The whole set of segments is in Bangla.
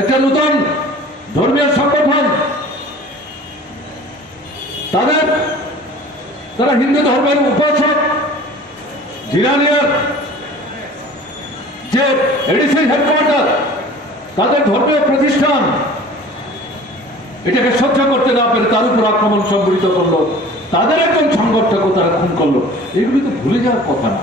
একটা নতুন ধর্মীয় সংগঠন, তারা হিন্দু ধর্মের উপাসক জিরানিয়ার যে এডিসি হেডকোয়ার্টার, তাদের ধর্মীয় প্রতিষ্ঠান, এটাকে সহ্য করতে না পেরে তার উপর আক্রমণ সংঘটিত করলো, তাদের একজন সংগঠকও তারা খুন করলো। এগুলি তো ভুলে যাওয়ার কথা না।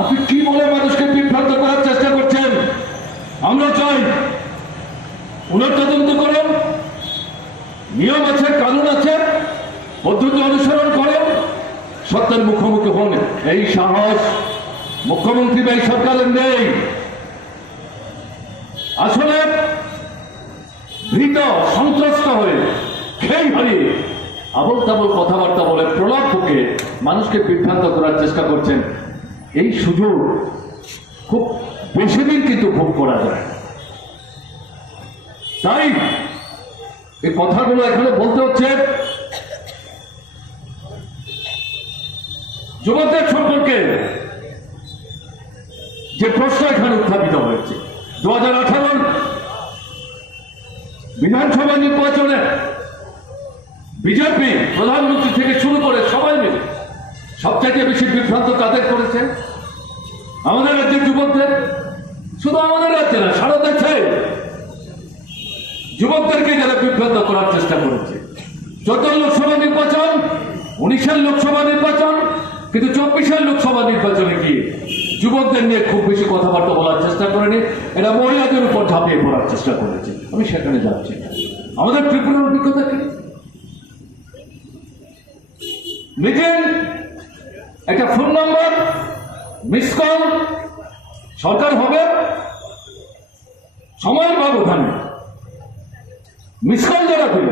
আপনি কি বলে মানুষকে বিভ্রান্ত করার চেষ্টা করছেন? আমরা চাই পুনঃ তদন্ত করুন, নিয়ম আছে, কানুন আছে, পদ্ধতি অনুসরণ করেন, সত্যের মুখোমুখি হন। এই সাহস মুখ্যমন্ত্রী বা এই সরকারের নেই। আসলে ভীত সন্ত্রস্ত হয়ে খেই হারিয়ে আবল তাবল কথাবার্তা বলে প্রলাপ বুকে মানুষকে বিভ্রান্ত করার চেষ্টা করছেন। এই সুযোগ খুব বেশি দিন কিন্তু ভোগ করা যায়। তাই এই কথাগুলো এখানে বলতে হচ্ছে। যুবকদের সম্পর্কে যে প্রশ্ন এখানে উত্থাপিত হয়েছে, 2018 বিধানসভা নির্বাচনে বিজেপি প্রধানমন্ত্রী থেকে শুরু করে সবাই মিলে সবচেয়ে বেশি বিভ্রান্ত কাদের করেছে? আমাদের রাজ্যের যুবকদের। শুধু আমাদের রাজ্যে না, সারা দেশে যুবকদেরকে যারা বিভ্রান্ত করার চেষ্টা করেছে। 14 লোকসভা নির্বাচন, 19 লোকসভা নির্বাচন, কিন্তু 24 লোকসভা নির্বাচনে গিয়ে যুবকদের নিয়ে খুব বেশি কথাবার্তা বলার চেষ্টা করেনি। এরা মহিলাদের উপর ঝাঁপিয়ে পড়ার চেষ্টা করেছে। আমি সেখানে যাচ্ছি না। আমাদের ত্রিপুরার অভিজ্ঞতা কি? মিটিং, একটা ফোন নম্বর, মিস কল, সরকার হবে, সময়ের ব্যবধানে মিস কল যারা দিল,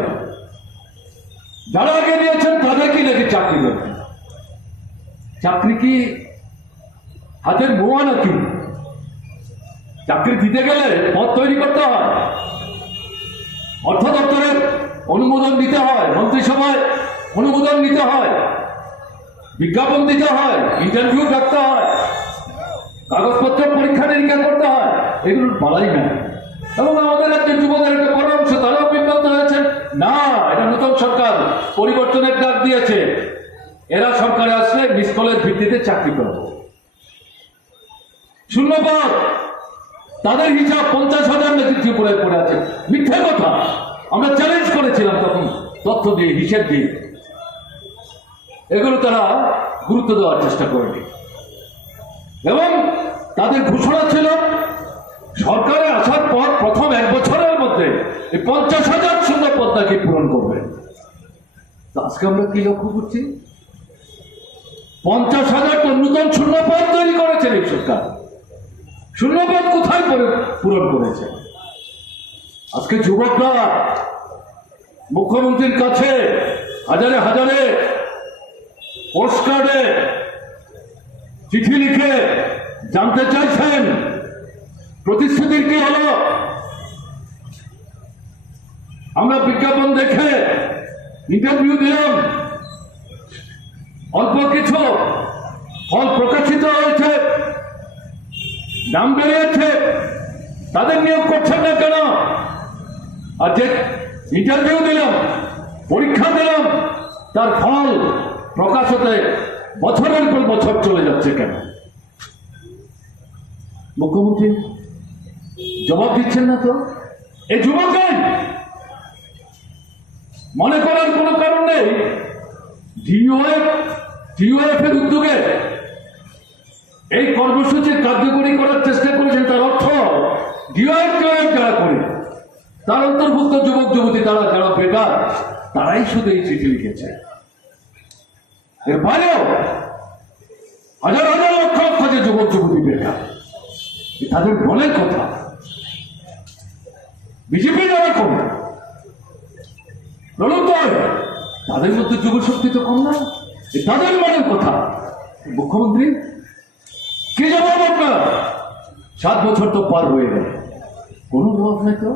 যারা আগে দিয়েছেন তাদেরকে নাকি চাকরি দেবেন। চাকরি কি হাতের মোয়া নাকি? চাকরি দিতে গেলে পদ তৈরি করতে হয়, অর্থ দপ্তরের অনুমোদন দিতে হয়, মন্ত্রিসভায় অনুমোদন নিতে হয়, বিজ্ঞাপন দিতে হয়, ইন্টারভিউ ডাকতে হয়, কাগজপত্র পরীক্ষা নিরীক্ষা করতে হয়। এগুলোর বলাই না। এবং আমাদের রাজ্যের যুবদের একটা বড় অংশ তারাও বিভ্রান্ত হয়েছে। না, এটা নতুন সরকার পরিবর্তনের ডাক দিয়েছে। এরা সরকারে আসলে মিস কলের ভিত্তিতে চাকরি করবে। শূন্যপদ, তাদের হিসাব 50,000 নাকি ত্রিপুরায় পড়ে আছে। মিথ্যে কথা। আমরা চ্যালেঞ্জ করেছিলাম তখন, তথ্য দিয়ে, হিসেব দিয়ে। এগুলো তারা গুরুত্ব দেওয়ার চেষ্টা করেনি। এবং তাদের ঘোষণা ছিল সরকারে আসার পর প্রথম 1 বছরের মধ্যে এই 50,000 শূন্যপদ নাকি পূরণ করবে। আজকে আমরা কি লক্ষ্য করছি? 50,000 নতুন শূন্যপদ তৈরি করেছেন এই সরকার। শূন্যপদ কোথায় পূরণ করেছে? আজকে যুবকরা মুখ্যমন্ত্রীর কাছে হাজারে হাজারে পোস্টকার্ডে চিঠি লিখে জানতে চাইছেন প্রতিশ্রুতির কি হলো। আমরা বিজ্ঞাপন দেখে ইন্টারভিউ দিলাম, অল্প কিছু ফল প্রকাশিত হয়েছে, দাম বেড়েছে, তাদের নিয়োগ করছেন না কেন? আর যে ইন্টারভিউ দিলাম, পরীক্ষা দিলাম, তার ফল প্রকাশ হতে বছরের পর বছর চলে যাচ্ছে কেন? মুখ্যমন্ত্রী জবাব দিচ্ছেন না তো। এই যুবকদের মনে করার কোনো কারণ নেই। ডিওএফ এর উদ্যোগে এই কর্মসূচির কার্যকরী করার চেষ্টা করেছেন। তার অর্থ ডিওএফ যারা করে তার অন্তর্ভুক্ত যুবক যুবতী, তারা যারা বেকার, তারাই শুধু এই চিঠি লিখেছে। এর বাইরেও হাজার হাজার লক্ষ লক্ষ যে যুবক যুবতী বেকার, তাদের মনের কথা। বিজেপি যারা করে তাদের মধ্যে যুব শক্তি তো কম না, তাদের মনের কথা। মুখ্যমন্ত্রী কি জবাব আপনার? 7 বছর তো পার হয়ে গেল, কোনো জবাব নাই তো।